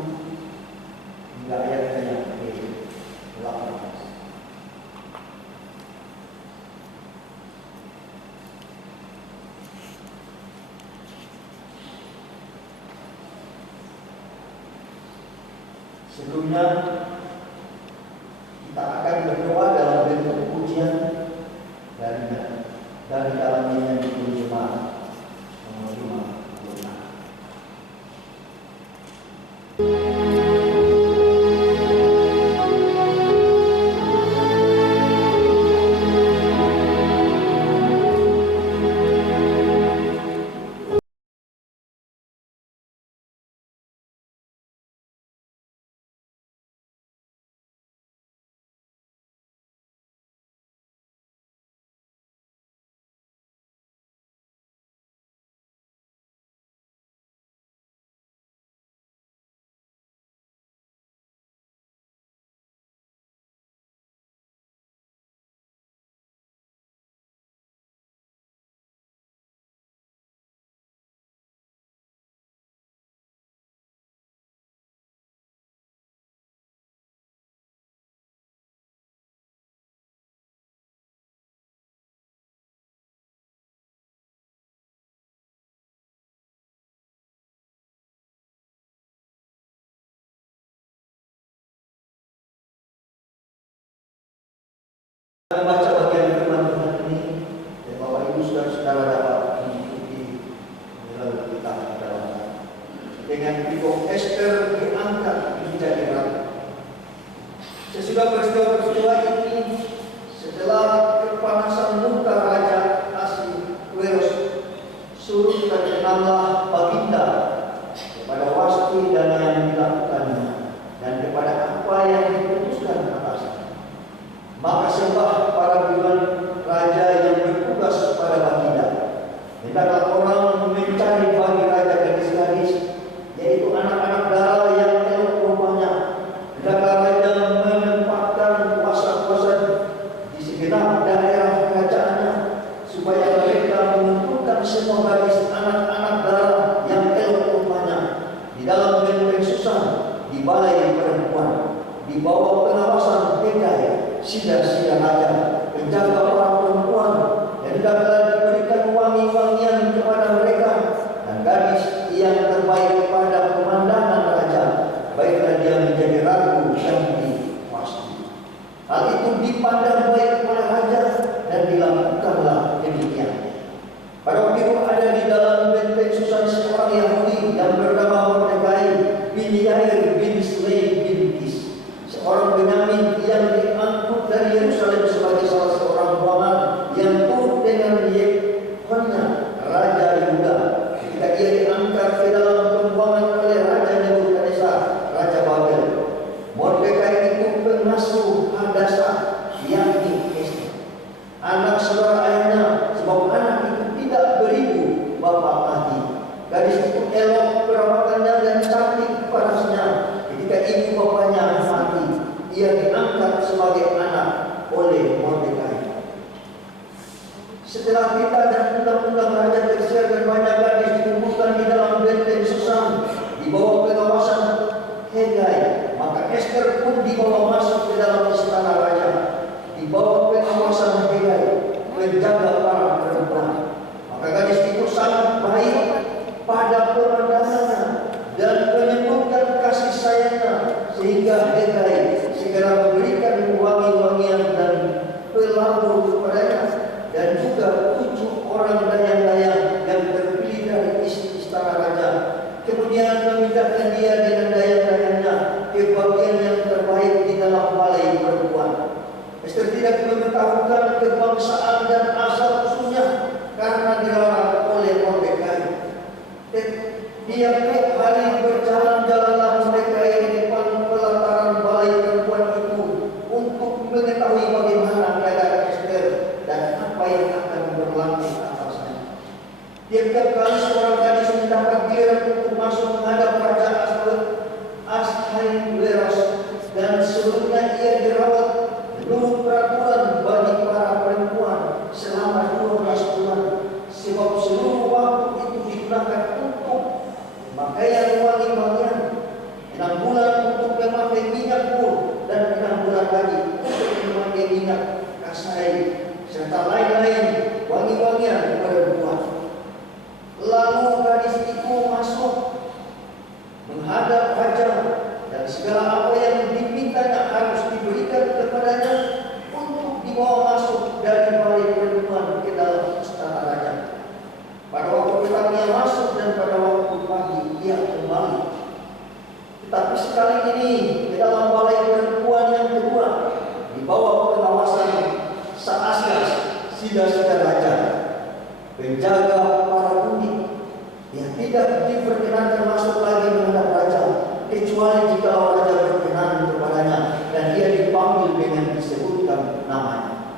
hingga ayatnya yang ke-18. Sebelumnya kita akan berdoa dalam bentuk pujian dari dalam nyanyian jemaat nomor 56. Kita baca bagian firman Tuhan ini, dan Bapak Ibu saudara dapat mengikuti melalui kitab dalam dengan Biko Esther diangkat menjadi ratu. Sesudah peristiwa ini, setelah kepanasan muka Raja Ahasuerus, suruh terkenallah baginda kepada Wasti dan yang dilakukannya, dan kepada apa yang diputuskan atasnya. Maka sembah para biduan raja yang bertugas pada baginda. Hendaklah orang mencari bagi raja gadis-gadis, yaitu anak-anak darah yang elok rupanya. Hendaklah raja menempatkan kuasa-kuasa di segenap daerah kerajaannya, supaya mereka menentukan semua gadis anak-anak darah yang elok rupanya di dalam benteng Susan, di balai perempuan, di bawah pengawasan Hegai, sida-sida raja, penjaga para perempuan, dan hendaklah diberikan wangi-wangian kepada mereka, dan gadis yang terbaik pada pemandangan raja, baiklah dia menjadi ratu yang dikuasai. Hal itu dipandang baik oleh raja, dan dilakukanlah demikian. Pada waktu itu ada di dalam benteng Susan seorang Yahudi yang bernama Mordekai bin Yair bin Slei bin Kis, seorang Benyamin yang diangkut dari Yerusalem sebagai salah seorang buangan yang turut dengan Yehonia, Raja Yehuda, ketika ia diangkat ke dalam pembuangan oleh Raja Nebukadnezar, Raja Babel. Mordekai itu pengasuh Hadasa, yakni Esther, anak saudara ayahnya, sebab anak itu tidak beribu bapa mati. Gadis itu elok perawakannya dan cantik parasnya. Ketika ibu bapaknya mati, ia diangkat sebagai anak oleh Mordekai. Setelah kita dan undang-undang raja tersiar dan banyak gadis dikumpulkan di dalam benteng Susan di bawah pengawasan Hegai, maka Esther pun dibawa masuk ke dalam istana raja di bawah pengawasan Hegai, penjaga para perempuan. Maka gadis itu sangat baik pada pemandangannya dan menyebutkan kasih sayangnya, sehingga Hegai segera memberikan wangi-wangian dan pelabur kepadanya, dan juga 7 orang dayang-dayang yang terpilih dari istana raja. Kemudian memindahkan dia dengan dayang-dayangnya ke bagian yang terbaik di dalam segala apa yang dimintanya harus diberikan kepadanya untuk dibawa masuk dari balai perempuan ke dalam istana raja. Pada waktu petang ia masuk dan pada waktu pagi ia kembali. Tetapi sekali ini ke dalam balai perempuan yang kedua, di bawah pengawasan Saasgas, sida-sida raja, penjaga para bumi, yang tidak diperkenankan masuk lagi menghadap raja, kecuali jika raja berkenan kepadanya dan ia dipanggil dengan disebutkan namanya.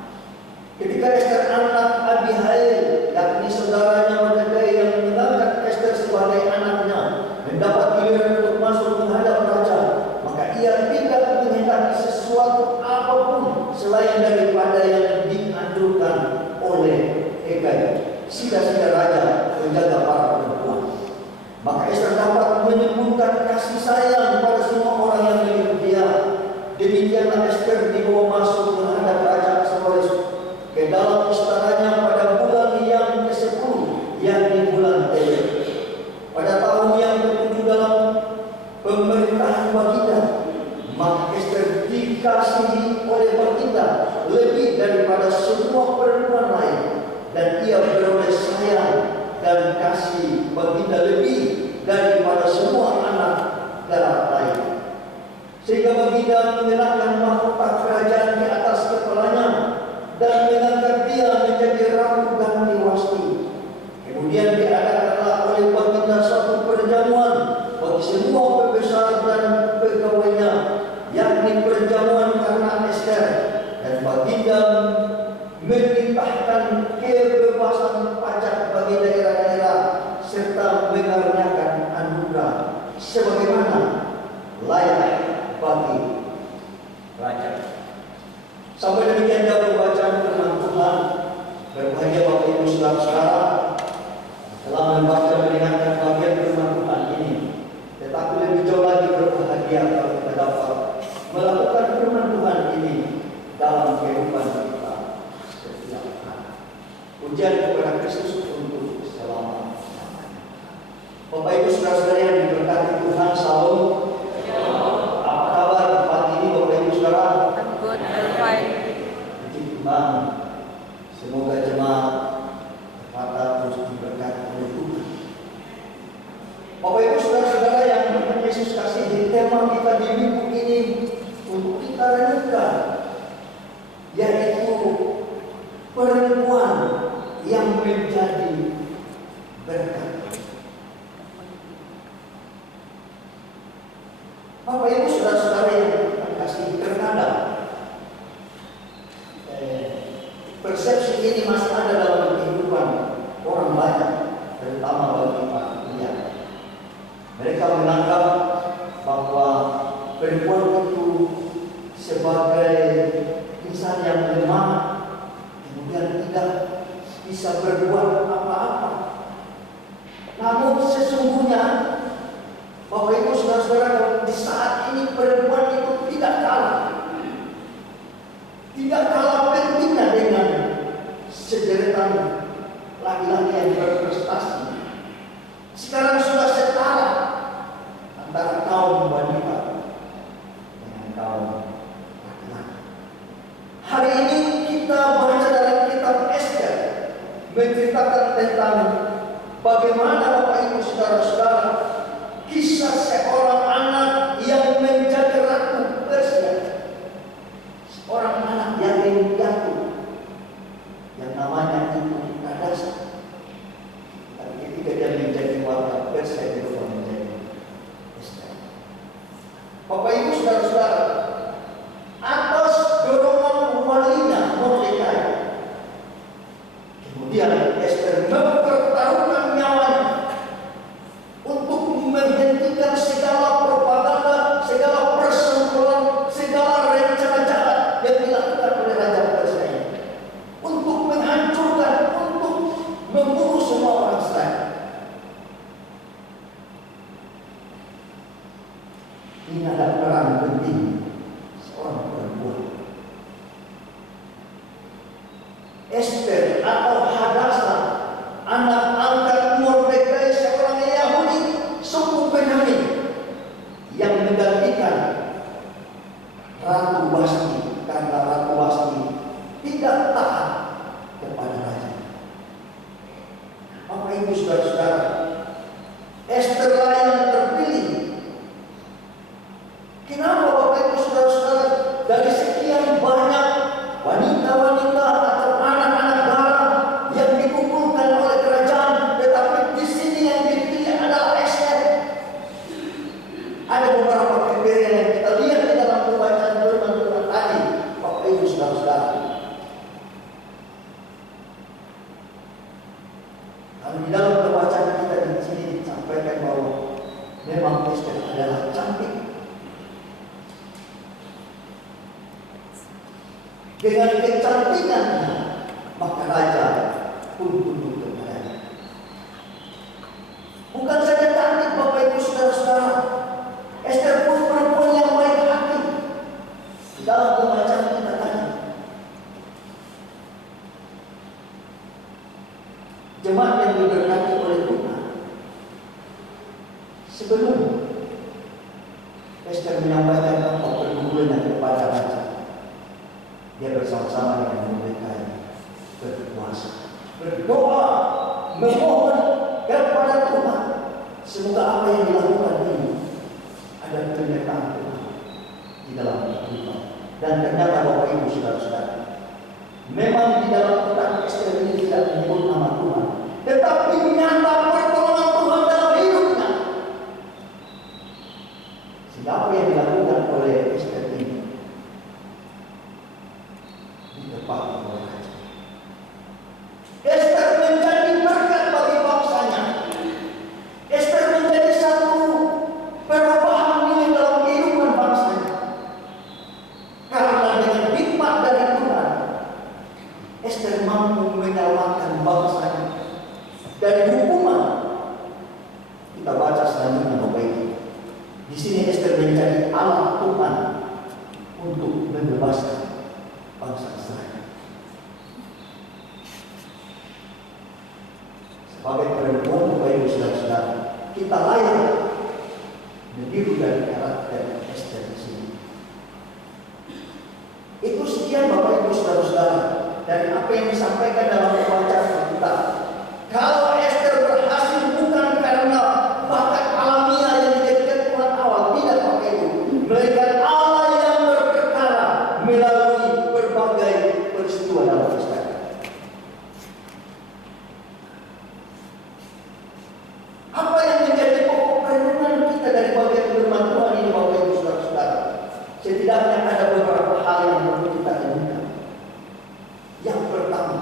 Ketika Ester anak Abihail, yakni saudaranya Mordekai yang mengangkat Ester sebagai anaknya, mendapat giliran untuk masuk menghadap raja, maka ia tidak menghendaki sesuatu apapun selain daripada yang dianjurkan oleh Hegai, sida-sida raja, penjaga para perempuan. Maka Ester dapat menyembunyikan kasih sayang pada semua orang yang melihat dia. Demikianlah Ester dibawa masuk menghadap Raja Ahasuerus ke dalam istananya pada bulan yang ke-10, yakni bulan Tebet, pada tahun yang ke-7 dalam pemerintahan Baginda. Maka Ester dikasihi oleh Baginda lebih daripada semua perempuan lain, dan ia beroleh sayang dan kasih Baginda lebih daripada semua anak darah lain. Sehingga Baginda mengenakan mahkota kerajaan di atas kepalanya dan mengangkat dia menjadi ratu Gandhi Wasti. Kemudian diadakanlah oleh Baginda satu perjamuan bagi semua pembesar dan pegawainya, yakni perjamuan karena Ester, dan Baginda memerintahkan kebebasan pajak bagi daerah-daerah serta mengaruniakan anugerah sebagaimana layak bagi raja. Sampai demikian jauh bacaan firman Tuhan. Berbahagia Bapak Ibu Saudara telah membaca mendengarkan bagian firman Tuhan ini. Tetapi lebih jauh lagi berbahagia kalau kita dapat melakukan firman Tuhan ini dalam kehidupan kita setiap hari. Pujian kepada Kristus untuk selama-lamanya. Bapak Ibu Saudara yang diberkati Tuhan, salam. Apa kabar pagi ini Bapak Ibu Saudara? Good, I'm fine. Puji Tuhan. Semoga jemaat mata terus diberkati oleh Tuhan. Bapak Ibu Saudara yang Tuhan Yesus kasihi, tema kita di minggu ini untuk kita renungkan, yaitu perempuan yang menjadi berkat. Bapak Ibu Saudara yang kasih, terkadang persepsi ini masih ada dalam kehidupan orang banyak, terutama bagi para pria. Mereka menganggap bahwa perempuan itu sebagai insan yang lemah, kemudian tidak bisa berbuat apa-apa. Namun sesungguhnya Bapak Ibu Saudara, di saat ini perempuan itu tidak kalah pentingnya dengan sederetan laki-laki yang berprestasi. Sekarang sudah setara antara kaum wanita dengan kaum laki-laki. Hari ini kita baca dalam kitab Ester menceritakan tentang bagaimana Bapak Ibu Saudara-saudara kisah seorang anak yang menjadi ratu Persia, seorang anak yatim piatu yang namanya itu Nadasa. Tapi ketika dia menjadi warga Persia, dia berubah menjadi Ester. Bapak Ibu Saudara-saudara, atas dorongan walinya Mordekai, kemudian Ester mempertaruhkan nyawanya untuk menghentikan segala propaganda, segala persenggolan, segala rencana jahat yang dilakukan oleh Raja Persia ini, untuk menghancurkan, untuk membunuh semua orang Israel. Ini ada peran penting seorang perempuan. Ester atau Hadasa, anak angkat Mordekai, seorang Yahudi suku Benyamin, yang menggantikan Kenapa Bapak Ibu Saudara-saudara, dari sekian banyak wanita-wanita atau anak-anak garam yang dikumpulkan oleh kerajaan, tetapi di sini yang dipilih adalah Ester. Ada beberapa kriteria yang kita lihat di dalam pembacaan firman Tuhan tadi, Bapak Ibu Saudara-saudara. Kalau di dalam pembacaan kita di sini disampaikan bahwa memang Ester adalah cantik. Dengan kecantikannya, maka raja pun tunduk kepadanya. Bukan saja cantik Bapak Ibu Saudara-saudara, Ester pun perempuan yang baik hati. Di dalam pembacaan kita tadi, jemaat yang diberkati oleh Tuhan, sebelum Ester menyampaikan apa pergumulannya kepada raja, dia bersama-sama dengan mereka berpuasa, berdoa, memohon kepada Tuhan. Semoga apa yang dilakukan ini ada penyertaan Tuhan di dalam kehidupan. Dan ternyata Bapak Ibu Saudara-saudara, memang di dalam kitab Ester ini tidak menyebut nama Tuhan, tetapi nyata pertolongan Tuhan dalam hidupnya. Sehingga apa yang dilakukan oleh Ester ini ditepati oleh raja. Ester menjadi berkat bagi bangsanya. Ester menjadi satu perubahan nilai dalam kehidupan bangsanya. Karena dengan hikmat dari Tuhan, Ester mampu menyelamatkan bangsanya dari hukuman. Kita baca selanjutnya Bapak Ibu. Di sini Ester menjadi alat Tuhan untuk membebaskan bangsa Israel. Sebagai perempuan Bapak Ibu Saudara-saudara, kita layak meniru dari karakter Ester di sini. Itu sekian Bapak Ibu Saudara-saudara dari apa yang disampaikan dalam pembacaan kita. Kalau Ester berhasil bukan karena bakat alamiah yang dijadikan Tuhan awal, tidak Bapak Ibu, melainkan Allah yang berperkara melalui berbagai peristiwa dalam Ester. Apa yang menjadi pokok perenungan kita dari bagian firman Tuhan ini Bapak Ibu Saudara-saudara? Setidaknya ada beberapa hal yang perlu kita renungkan. Yang pertama,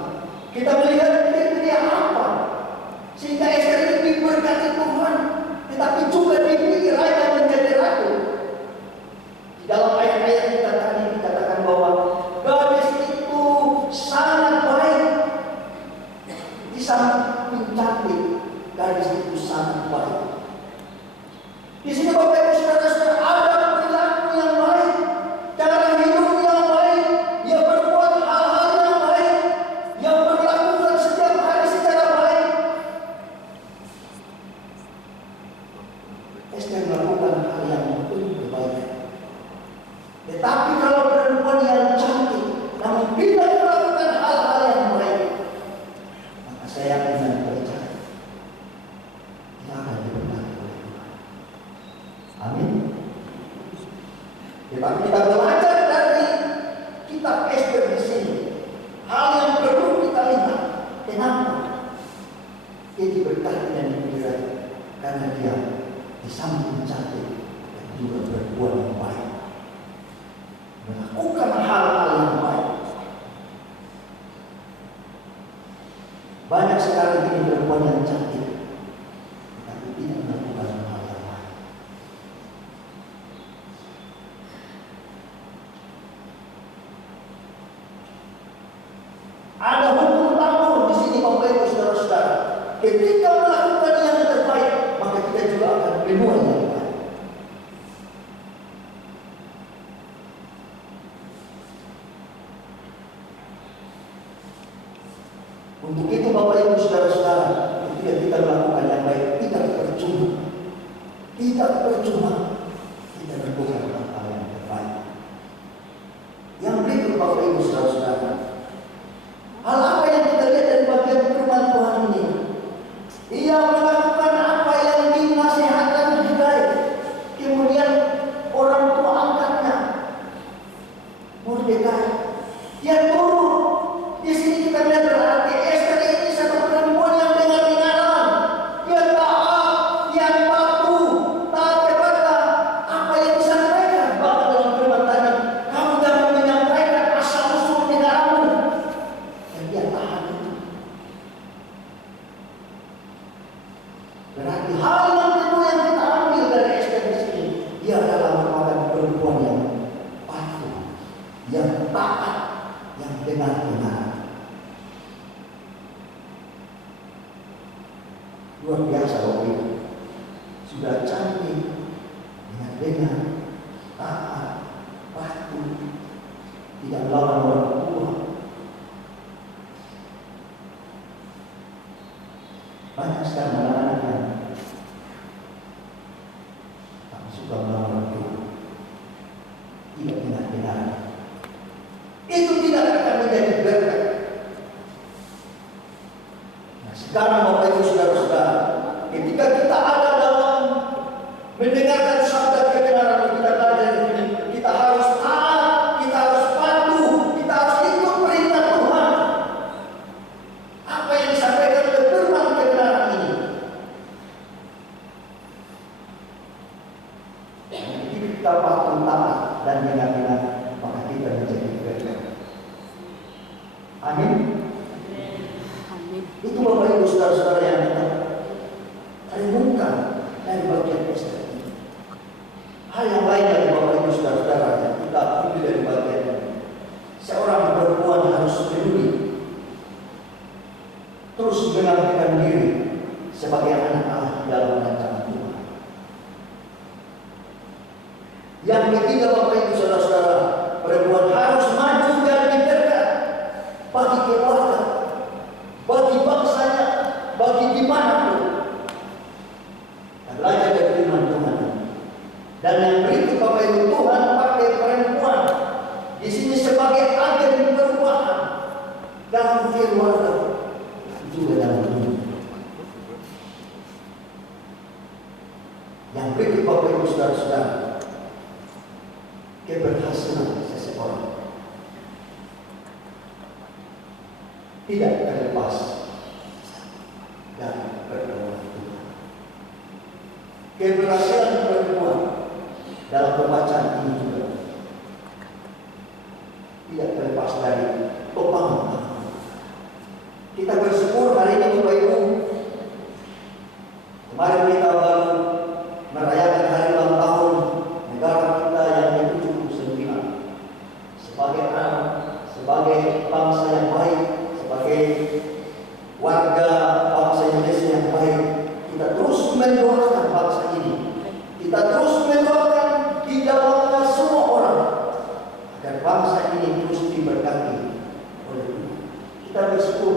kita melihat kriteria apa sehingga Ester ini diberkati Tuhan, tetapi juga dipilih raja menjadi ratu. Di dalam ayat-ayat kita tadi dikatakan bahwa gadis itu sangat baik. Di samping cantik, gadis itu sangat baik. Di sini Bapak Ibu Saudara-saudara, ada perilaku yang baik, cara hidup yang baik, yang berbuat hal-hal yang baik, yang berlakukan setiap hari secara baik. Ester melakukan hal yang penuh kebaikan. Tetapi kalau perempuan yang cantik namun tidak melakukan hal-hal yang baik, maka saya yakin dan percaya tidak akan diberkati oleh Tuhan. Amin. Tetapi kita belajar dari kitab Ester di sini, hal yang perlu kita lihat. Kenapa dia diberkati dan dipilih? Karena dia di samping cantik dan juga berbuat yang baik, melakukan hal-hal yang baik. Banyak sekali ini perempuan yang cantik, tapi tidak melakukan hal yang baik. Ada hukum tambur di sini Bapak Ibu Saudara-saudara. Ketika melakukan yang terbaik, maka kita juga akan menuai yang baik. Untuk itu Bapak Ibu Saudara-saudara, ketika kita melakukan yang baik, tidak percuma. Tidak percuma kita melakukan hal yang terbaik. Yang berikut Bapak Ibu Saudara-saudara, hal apa yang kita lihat dari bagian firman Tuhan ini? Ia melakukan apa yang dinasihatkan Hidayah. Kemudian orang tua perempuan yang patuh, yang taat, yang benar-benar. Luar biasa waktu itu. Sudah cantik, benar-benar, taat, patuh, tidak melawan orang tua. Banyak sekarang anak-anak yang tak suka melawan orang tua, tidak benar-benar. Itu tidak akan menjadi berkat. Nah, sekarang Bapak Ibu Saudara-saudara, ketika kita ada dalam mendengarkan sabda kebenaran, kita belajar ini, kita harus taat, kita harus patuh, kita harus ikut perintah Tuhan. Apa yang disampaikan oleh firman kebenaran ini. Jadi kita patuh, taat, dan benar-benar, maka kita menjadi berkat. Amin. Itu Bapak Ibu Saudara-saudara yang kita renungkan dari bagian Ester ini. Hal yang lain dari Bapak Ibu Saudara-saudara yang kita ambil dari bagian ini. Seorang perempuan harus peduli, terus mengabdikan diri sebagai anak Allah di dalam rancangan Tuhan. Yang ketiga Bapak Ibu Saudara-saudara, perempuan harus maju dan berkat bagi keluarga, bagi bangsanya, bagi dimanapun. Belajar dari firman Tuhan. Dan yang berikut Bapak Ibu, Tuhan pakai perempuan di sini sebagai agen perubahan dalam keluarga juga dalam dunia. Yang berikut Bapak Ibu Saudara-saudara, keberhasilan seseorang tidak terlepas dari pertolongan Tuhan. Keberhasilan perempuan dalam pembacaan ini juga tidak terlepas dari topangan. Kita bersyukur hari ini Bapak Ibu. Kemarin kita baru merayakan hari ulang tahun negara kita yang ke-79. Sebagai anak, sebagai bangsa yang baik, sebagai warga bangsa Indonesia yang baik, kita terus mendoakan bangsa ini. Kita terus mendoakan di dalamnya semua orang agar bangsa ini terus diberkati oleh Tuhan. Kita bersyukur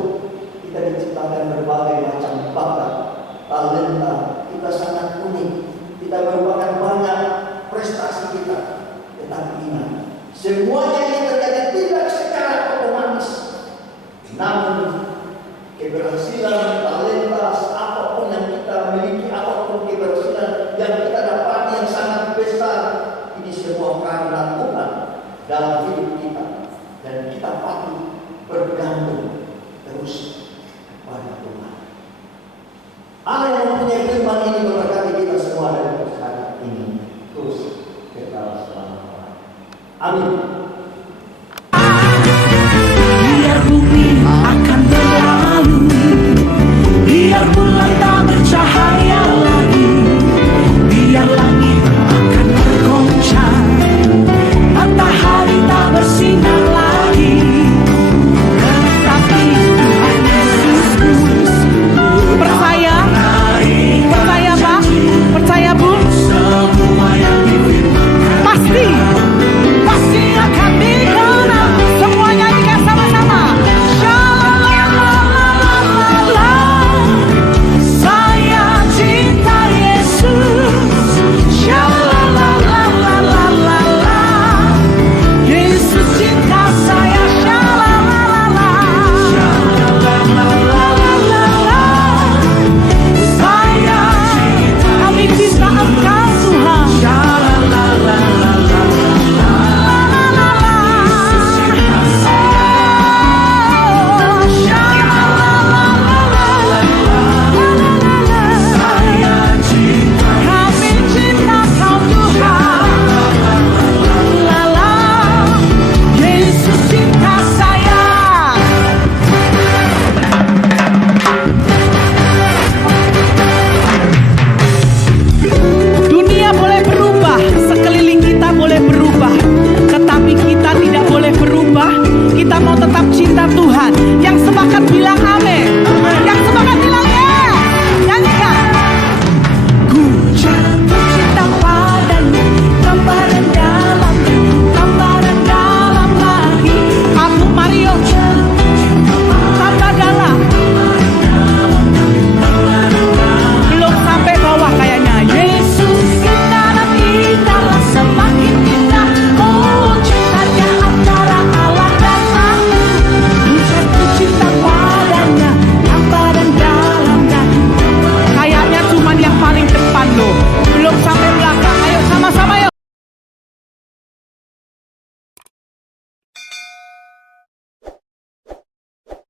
kita diciptakan berbagai macam bakat, talenta, kita sangat unik. Kita merupakan banyak prestasi kita, tetapi ingat, semuanya ini terjadi tidak secara otomatis. Namun keberhasilan, talenta, apapun yang kita miliki, apapun keberhasilan yang kita dapat yang sangat besar, ini semua karena Tuhan dalam hidup kita, dan kita patut bergantung terus kepada Tuhan. Allah yang mempunyai firman ini memberkati kita semua dari saat ini terus kekal selama-lamanya. Amin.